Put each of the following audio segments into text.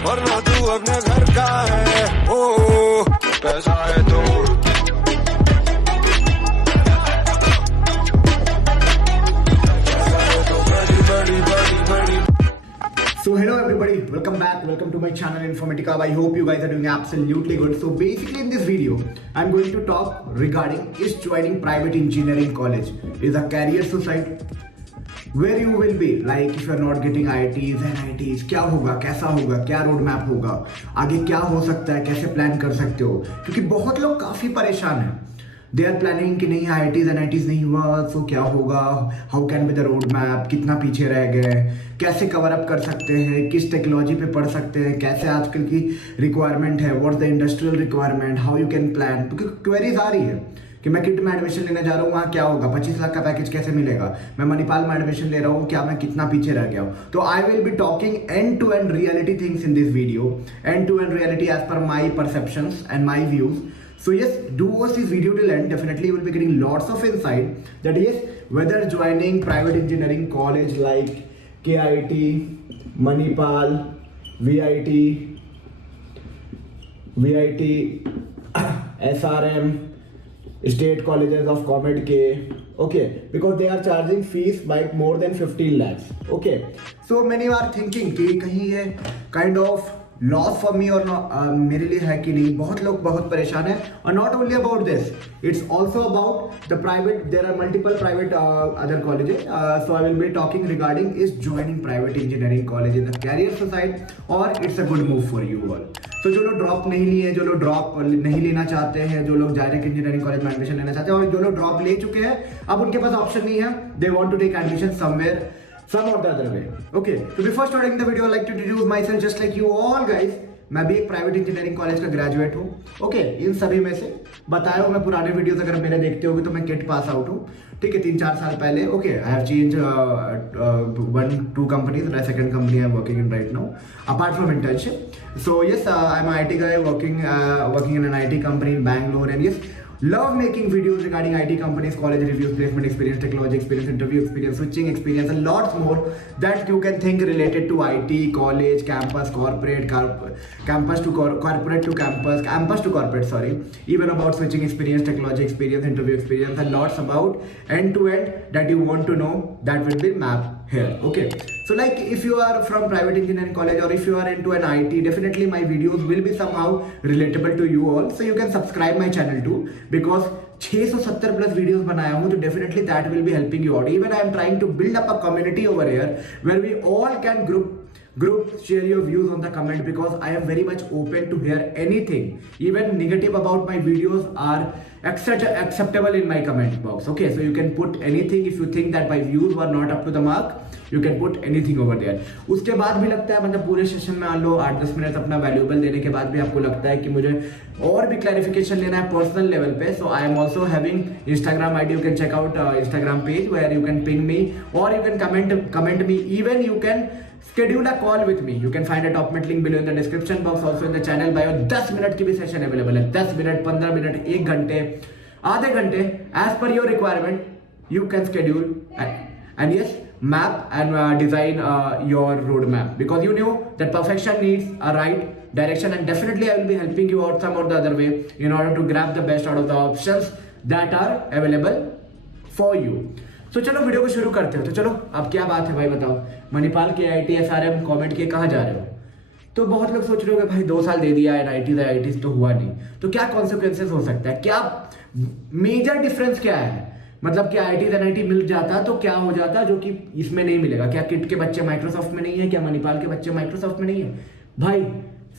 वरना तू अपने घर का है। ओ पैसा है तो बड़ी बड़ी बड़ी। So hello everybody, welcome back, welcome to my channel Informatica. I hope you guys are doing absolutely good. So basically in this video, I'm going to talk regarding is joining private engineering college is a career suicide where you will be like if you are not getting IITs and IITs क्या होगा, कैसा होगा, क्या road map होगा, आगे क्या हो सकता है, कैसे प्लान कर सकते हो, क्योंकि बहुत लोग काफी परेशान हैं। दे आर प्लानिंग कि नहीं IITs एंड IITs नहीं हुआ तो क्या होगा, how can be the road map, कितना पीछे रह गए, कैसे कवर अप कर सकते हैं, किस टेक्नोलॉजी पे पढ़ सकते हैं, कैसे आजकल की रिक्वायरमेंट है, what the industrial requirement, how you can plan, क्योंकि क्वेरीज आ रही है कि मैं किट में एडमिशन लेने जा रहा हूँ, वहाँ क्या होगा, 25 लाख का पैकेज कैसे मिलेगा, मैं मणिपाल में एडमिशन ले रहा हूँ, क्या मैं कितना पीछे रह गया हूँ। तो I will be talking end to end reality things in this video, end to end reality as per my perceptions and my views. So yes, do watch this video till end. Definitely you will be getting lots of insight that yes, whether joining private engineering college like KIT, Manipal, VIT, SRM, state colleges of Comet K, okay, because they are charging fees by more than 15 lakhs. Okay, so many are thinking कि कहीं ये kind of loss for me और मेरे लिए है कि नहीं। बहुत लोग बहुत परेशान है, और not only about this, it's also about the private, there are multiple private other colleges. So I will be talking regarding is joining private engineering college in the career society, और it's a good move for you all. तो जो लोग drop नहीं लिए, जो लोग drop नहीं लेना चाहते हैं, जो लोग डायरेक्ट इंजीनियरिंग कॉलेज में एडमिशन लेना चाहते हैं, और जो लोग ड्रॉप ले चुके हैं अब उनके पास ऑप्शन नहीं है, they want to take admission somewhere some or the other way. Okay, so before starting the video, I like to introduce myself just like you all guys. मैं भी एक प्राइवेट इंजीनियरिंग कॉलेज का graduate हूँ। Okay, इन सभी में से बताया हो, मैं पुराने वीडियोस अगर मेरे देखते होगे तो मैं किट पास आउट हूँ, ठीक है, 3-4 साल पहले। Okay, I have change 1-2 companies, second company I am working in right now apart from internship. So yes, I am IT guy working in an IT company in Bangalore, and yes, love making videos regarding IT companies, college reviews, placement experience, technology experience, interview experience, switching experience, and lots more that you can think related to IT, college, campus, corporate, campus to corporate to campus, campus to corporate, sorry, even about switching experience, technology experience, interview experience, and lots about end to end that you want to know, that will be mapped here. Okay, so like if you are from private engineering college or if you are into an IT, definitely my videos will be somehow relatable to you all, so you can subscribe my channel too, because 670 plus videos बनाया हूँ, तो definitely that will be helping you out. Even I am trying to build up a community over here where we all can group share your views on the comment, because I am very much open to hear anything, even negative about my videos are acceptable in my comment box. Okay, so you can put anything if you think that my views were not up to the mark, you can put anything over there. उसके बाद भी लगता है, मतलब पूरे session में मान लो 8-10 minute अपना वैल्यूएबल देने के बाद भी आपको लगता है कि मुझे और भी क्लैरिफिकेशन लेना है पर्सनल लेवल पे, so I am also having Instagram ID, you can check out Instagram page where you can ping me or you can comment me, even you can schedule a call with me. You can find a top link below in the description box, also in the channel bio. 10 minute की भी session available है, 10 minute, 15 minute, 1 घंटे, आधे घंटे, as per your requirement you can schedule and yes, map and design your roadmap, because you know that perfection needs a right direction, and definitely I will be helping you out some or the other way in order to grab the best out of the options that are available for you. तो चलो video को शुरू करते हो। तो चलो, अब क्या बात है भाई, बताओ, मणिपाल के IIT, SRM, कॉमेट के कहाँ जा रहे हो? तो बहुत लोग सोच रहे हो कि भाई 2 साल दे दिया है, IITs तो हुआ नहीं, तो क्या कॉन्सिक्वेंसेस हो सकता है, क्या मेजर डिफरेंस क्या है, मतलब कि IITs NIT मिल जाता तो क्या हो जाता जो कि इसमें नहीं मिलेगा? क्या किट के बच्चे माइक्रोसॉफ्ट में नहीं है? क्या मणिपाल के बच्चे माइक्रोसॉफ्ट में नहीं है? भाई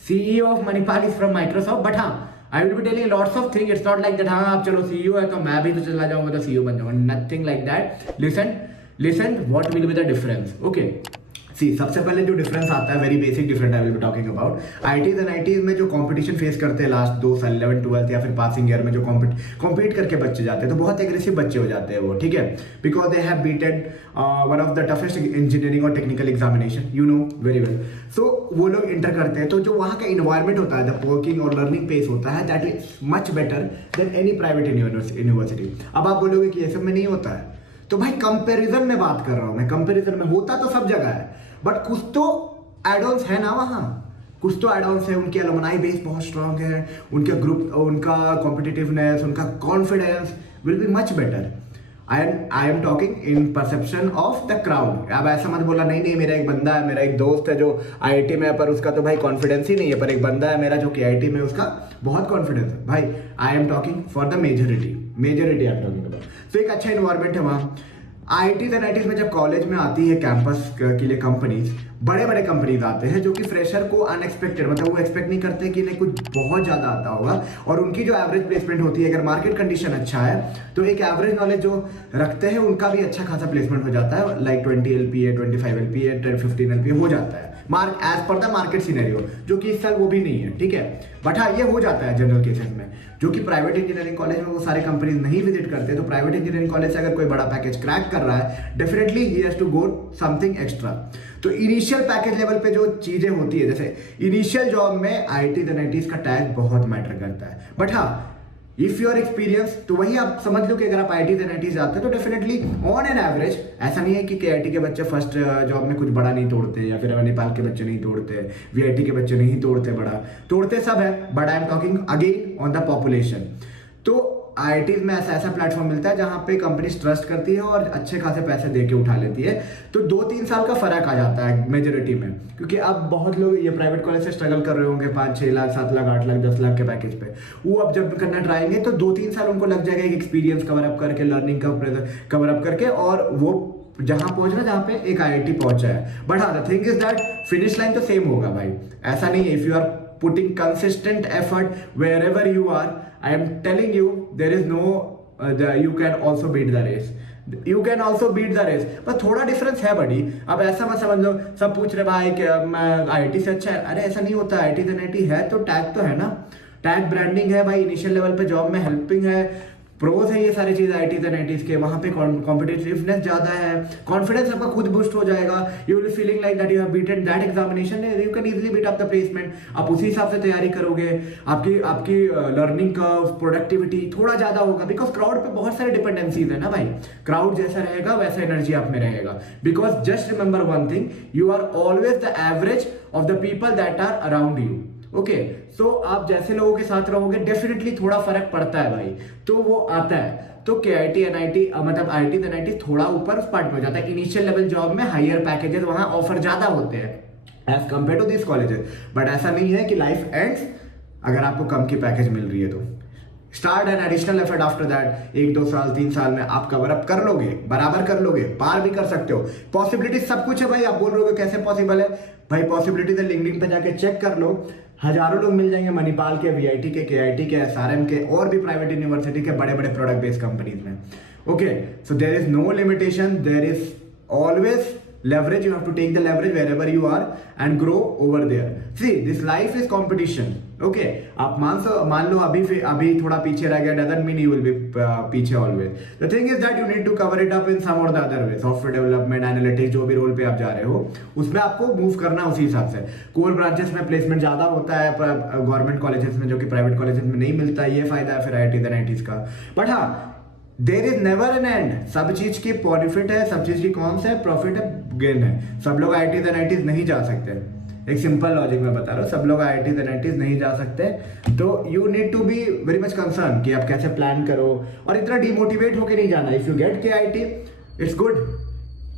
CEO of Manipal is from Microsoft, but हाँ, I will be telling lots of things. It's not like that, हाँ आप चलो CEO है तो मैं भी तो चला जाऊंगा तो CEO बन जाऊंगा, nothing like that. Listen what will be the difference. Okay, सी सबसे पहले जो डिफरेंस आता है, very basic difference I will be talking about, IITs एंड IITs में जो कंपटीशन फेस करते हैं लास्ट 2 साल 11th 12th या फिर पासिंग ईयर में जो कॉम्पीट करके बच्चे जाते हैं, तो बहुत एग्रेसिव बच्चे हो जाते हैं वो, ठीक है, because they have beated one of the toughest engineering और technical examination, you know very well. So वो लोग इंटर करते हैं, तो जो वहाँ का इन्वायरमेंट होता है, द वर्किंग और लर्निंग पेस होता है, that is much better than any private university. अब आप बोलोगे कि ये सब में नहीं होता है, तो भाई कंपैरिजन में बात कर रहा हूं मैं, कंपैरिजन में होता तो सब जगह है, बट कुछ तो एड ऑन्स है ना वहां, कुछ तो एड ऑन्स है, उनकी एलुमनाई बेस बहुत स्ट्रांग है, उनका ग्रुप, उनका कॉम्पिटिटिवनेस, उनका confidence will be much better. I am talking in perception of the crowd. अब ऐसा मत बोला नहीं मेरा एक बंदा है, मेरा एक दोस्त है जो IIT में है पर उसका तो भाई कॉन्फिडेंस ही नहीं है, पर एक बंदा है मेरा जो KIT में उसका बहुत कॉन्फिडेंस है। भाई I am talking for the majority I am talking about. तो एक अच्छा इन्वायरमेंट है वहाँ। IITs एंड IITs में जब कॉलेज में आती है कैंपस के लिए कंपनीज, बड़े बड़े कंपनीज आते हैं जो कि फ्रेशर को अनएक्सपेक्टेड, मतलब वो एक्सपेक्ट नहीं करते कि इन्हें कुछ बहुत ज़्यादा आता होगा, और उनकी जो एवरेज प्लेसमेंट होती है, अगर मार्केट कंडीशन अच्छा है तो एक एवरेज नॉलेज जो रखते हैं उनका भी अच्छा खासा प्लेसमेंट हो जाता है, लाइक 20 LPA, 25 LPA, 15 LPA हो जाता है as per the market scenario, जो कि इस साल वो भी नहीं है, ठीक है। बट हाँ, ये हो जाता है जनरल केसेस में, जो कि प्राइवेट इंजीनियरिंग कॉलेज में वो सारे कंपनीज नहीं विजिट करते। तो प्राइवेट इंजीनियरिंग कॉलेज से अगर कोई बड़ा पैकेज क्रैक कर रहा है, definitely he has to go something extra. तो इनिशियल पैकेज लेवल पे जो चीजें होती है, जैसे इनिशियल जॉब में IITs एंड IITs का टैग बहुत मैटर करता है। बट हाँ, इफ यूर एक्सपीरियंस, तो वही आप समझ लो कि अगर आप IITs एंड IITs जाते हो तो डेफिनेटली ऑन एन एवरेज, ऐसा नहीं है कि KIT के बच्चे फर्स्ट जॉब में कुछ बड़ा नहीं तोड़ते, या फिर नेपाल के बच्चे नहीं तोड़ते, VIT के बच्चे नहीं तोड़ते, बड़ा तोड़ते सब है। But I am talking again on the population. तो IITs में ऐसा प्लेटफॉर्म मिलता है जहां पे कंपनी ट्रस्ट करती है और अच्छे खासे पैसे दे के उठा लेती है। तो 2-3 साल का फर्क आ जाता है मेजोरिटी में, क्योंकि अब बहुत लोग ये प्राइवेट कॉलेज से स्ट्रगल कर रहे होंगे 5-6 लाख, 7 लाख, 8 लाख, 10 लाख के पैकेज पे। वो अब जब करना ट्राएंगे तो 2-3 साल उनको लग जाएगा एक एक्सपीरियंस कवर अप करके, लर्निंग कवर अप करके, और वो जहां पहुंचना जहां पे एक IIT पहुंचा है। बट हाँ, the thing is that finish line तो सेम होगा भाई, ऐसा नहीं है। If you are putting consistent effort wherever you are, I am telling you there is no you can also beat the race, you can also beat the race, पर थोड़ा difference है बड़ी। अब ऐसा मत समझ लो सब पूछ रहे भाई कि मैं IIT से अच्छा है, अरे ऐसा नहीं होता। IIT से IIT है तो टैग तो है ना, टैग ब्रांडिंग है भाई, इनिशियल लेवल पे जॉब में हेल्पिंग है, प्रोज है ये सारी चीज IITs एंड IITs के। वहां पे कॉम्पिटिटिवनेस ज्यादा है, कॉन्फिडेंस आपका खुद बूस्ट हो जाएगा, you will feeling like that you have beaten that examination, you can easily beat up the placement. आप उसी हिसाब से तैयारी करोगे, आपकी लर्निंग कर्व, प्रोडक्टिविटी थोड़ा ज्यादा होगा, बिकॉज क्राउड पे बहुत सारे डिपेंडेंसीज है ना भाई। क्राउड जैसा रहेगा वैसा एनर्जी आप में रहेगा, because just remember one thing, you are always the average of the people that are around you. Okay, so आप जैसे लोगों के साथ रहोगे डेफिनेटली थोड़ा फर्क पड़ता है भाई, तो वो आता है। तो KIT NIT मतलब IIT NIT थोड़ा ऊपर उस पार्ट में हो जाता है। इनिशियल लेवल जॉब में हायर पैकेजेस वहां ऑफर ज्यादा होते हैं as compare to this colleges. But ऐसा नहीं है कि लाइफ एंड्स अगर आपको कम की पैकेज मिल रही है तो। Start an additional effort after that, 1-2 साल 3 साल में आप कवर अप कर लोगे, बराबर कर लोगे, पार भी कर सकते हो। पॉसिबिलिटी सब कुछ है भाई। आप बोल रहे हो कैसे पॉसिबल है भाई, पॉसिबिलिटी तो लिंक्डइन पे जाके चेक कर लो, हजारों लोग मिल जाएंगे मणिपाल के, VIT के, KIT के, SRM के, और भी प्राइवेट यूनिवर्सिटी के बड़े बड़े प्रोडक्ट बेस्ड कंपनीज में। Okay, so there is no limitation, there is always leverage. You have to take the leverage wherever you are and grow over there. See, this life is competition. Okay, आप मान लो अभी थोड़ा पीछे रह गया, doesn't mean you will be पीछे always. The thing is that you need to cover it up in some or the other way. Software development, analytics, जो भी रोल पे आप जा रहे हो उसमें आपको मूव करना उसी हिसाब से। कोर ब्रांचेस में प्लेसमेंट ज्यादा होता है, गवर्नमेंट कॉलेजेस में जो कि प्राइवेट कॉलेजेस में नहीं मिलता, ये फायदा है फिर IITs NITs का। बट हाँ, there is never an end. सब चीज की प्रॉफिट है, सब चीज की कौन सा है, प्रॉफिट है, गेन है। सब लोग IITs NITs नहीं जा सकते, एक सिंपल लॉजिक में बता रहा हूँ, सब लोग IITs NITs नहीं जा सकते। तो you need to be very much concern कि आप कैसे प्लान करो, और इतना डिमोटिवेट होके नहीं जाना। If you get KIT it's good,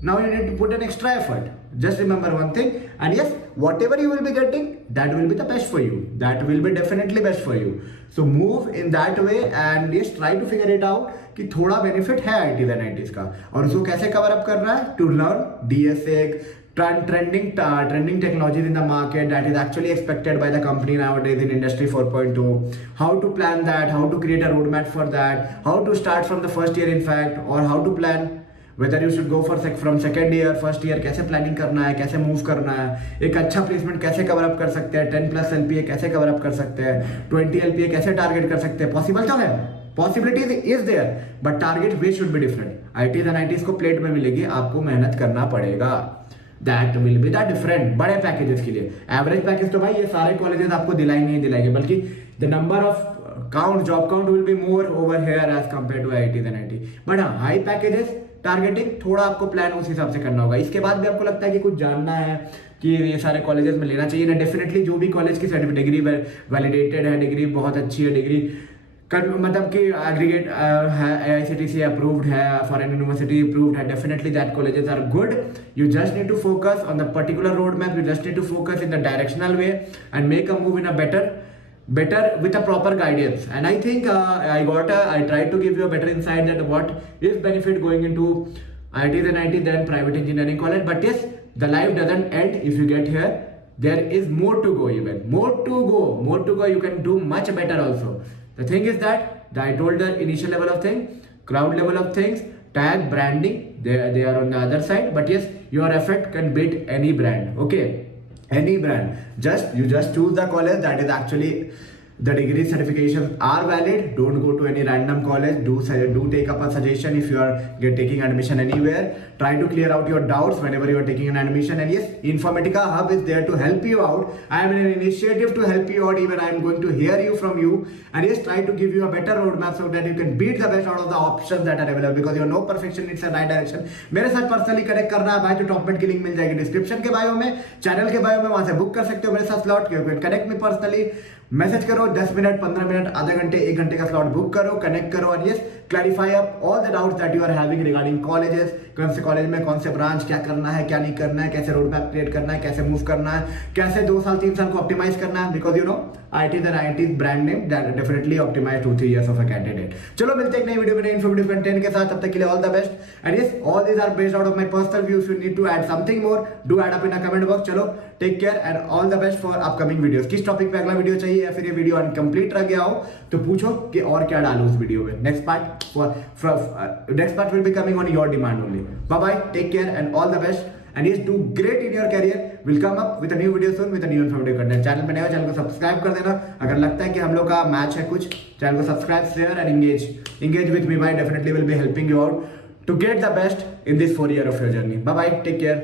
now you need to put an extra effort. Just remember one thing, and yes, whatever you will be getting, that will be the best for you, that will be definitely best for you. So move in that way and yes, try to figure it out कि थोड़ा benefit है IITs and NITs का, और उसको कैसे cover up करना है। To learn DSA, trending technologies in the market that is actually expected by the company nowadays in industry 4.2, how to plan that, how to create a roadmap for that, how to start from the first year in fact, or how to plan whether you should go for from second year, first year, कैसे planning करना है, कैसे move करना है, एक अच्छा placement कैसे cover up कर सकते हैं, 10+ LPA कैसे कवर अप कर सकते हैं, 20 LPA कैसे टारगेट कर सकते हैं। पॉसिबल तो है, possibility is there, but target way should be different. IITs and NITs को प्लेट में मिलेगी, आपको मेहनत करना पड़ेगा। That will be the different बड़े पैकेजेस के लिए। एवरेज पैकेज तो भाई ये सारे कॉलेजेस आपको दिलाएंगे, बल्कि the number of job count will be more over here as compare to IITs and NITs। But हाँ, हाई पैकेजेस टारगेटिंग थोड़ा आपको प्लान उस हिसाब से करना होगा। इसके बाद भी आपको लगता है कि कुछ जानना है कि ये सारे कॉलेजेस में लेना चाहिए ना। डेफिनेटली जो भी कॉलेज की सर्टिफिकेट डिग्री वैलिडेटेड है, डिग्री बहुत अच्छी है, डिग्री मतलब कि एग्रीगेट AICTE अप्रूव्ड है, फॉरेन यूनिवर्सिटी अप्रूव्ड है, definitely that colleges are good. You just need to focus on the particular roadmap. You just need to focus in the directional way and make a move in a better with a proper guidance. And I think I tried to give you a better insight that what is benefit going into IITs and IIT than private engineering college. But yes, the life doesn't end if you get here. There is more to go, even more to go. You can do much better also. The thing is that I told the initial level of thing, crowd level of things, tag, branding, they are on the other side. But yes, your effort can beat any brand. Okay, any brand. You just choose the college that is actually the degree certifications are valid. Don't go to any random college. Do take up a suggestion if you are taking admission anywhere. Try to clear out your doubts whenever you are taking an admission. And yes, Informatica Hub is there to help you out. I am in an initiative to help you out. Even I am going to hear you from you. And yes, try to give you a better roadmap so that you can beat the best out of the options that are available. Because you know perfection, it's a right direction. मेरे साथ personally connect करना है भाई तो टॉपमेट की link मिल जाएगी description के bio में, चैनल के बायो में, वहां से बुक कर सकते हो मेरे साथ slot. Connect me personally, message करो, 10 मिनट 15 मिनट आधा घंटे 1 घंटे का स्लॉट बुक करो, कनेक्ट करो और yes clarify up all the doubts that you are having regarding colleges. कौन से कॉलेज में कौन से ब्रांच, क्या करना है क्या नहीं करना है, कैसे रोड मैप क्रिएट करना है, कैसे मूव करना है, कैसे 2 साल 3 साल को ऑप्टिमाइज करना है. Because you know IIT and IIT brand name that definitely optimize 2-3 years of a candidate. चलो मिलते हैं एक नई वीडियो में नई इन्फॉर्मेटिव कंटेंट के साथ. तब तक के लिए all the best. And yes all these are based out of my personal view. If you need to add something more, do add up in a comment box. चलो take care and all the best for upcoming videos. किस topic पे अगला video चाहिए या फिर ये video uncomplete रह गया हो तो पूछो कि और क्या डालूं उस वीडियो में. Next part will be coming on your demand only. Bye bye, take care and all the best. And yes, do great in your career. We'll come up with a new video soon with a new informative content. Channel पे नए हो, channel को subscribe कर देना. अगर लगता है कि हम लोग का मैच है कुछ, चैनल को subscribe, share and engage with me. I definitely will be helping you out to get the best in this 4 year of your journey. Bye bye, take care.